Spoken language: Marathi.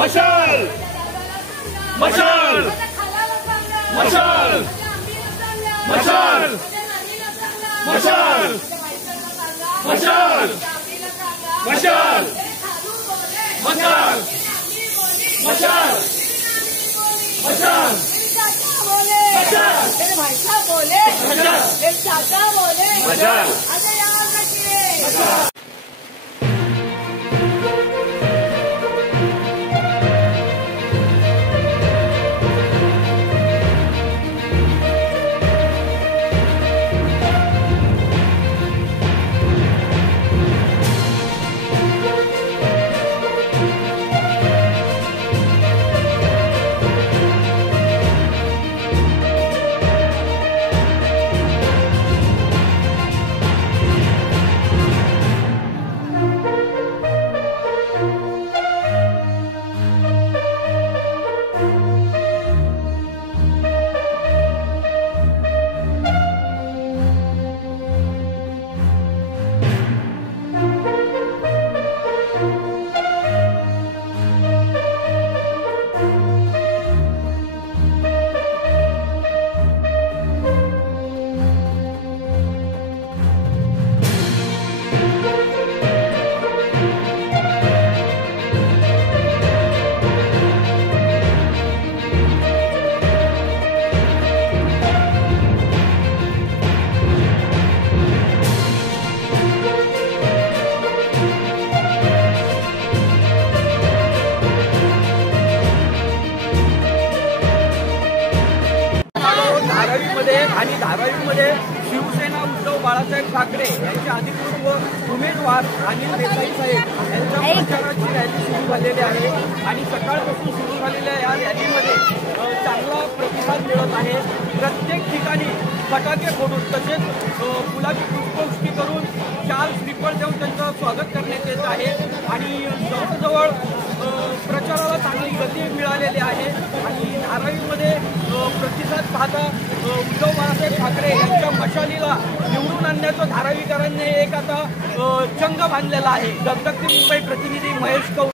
मशाल मशाल मशाल मशाल मशाल मशाल मशाल मशाल मशाल मशाल भाई साहब बोले एक चाचा बोले मशाल आणि धारावीमध्ये शिवसेना उद्धव बाळासाहेब ठाकरे यांचे अधिकृत उमेदवार अनिल देसाई साहेब यांच्या प्रचाराची रॅली सुरू झालेली आहे आणि सकाळपासून सुरू झालेल्या या रॅलीमध्ये चांगला प्रतिसाद मिळत आहे। प्रत्येक ठिकाणी फटाके फोडून तसेच गुलाबी पुष्पवृष्टी करून चाल श्रीफळ देऊन त्यांचं स्वागत करण्यात येत आहे आणि जवळजवळ प्रचाराला चांगली गती मिळालेली आहे आणि धारावीमध्ये प्रतिसाद पाहता उद्धव बाळासाहेब ठाकरे यांच्या मशालीला निवडून आणण्याचं धारावीकरांनी एक आता चंग बांधलेला आहे। दत्तक मुंबई प्रतिनिधी महेश कौर।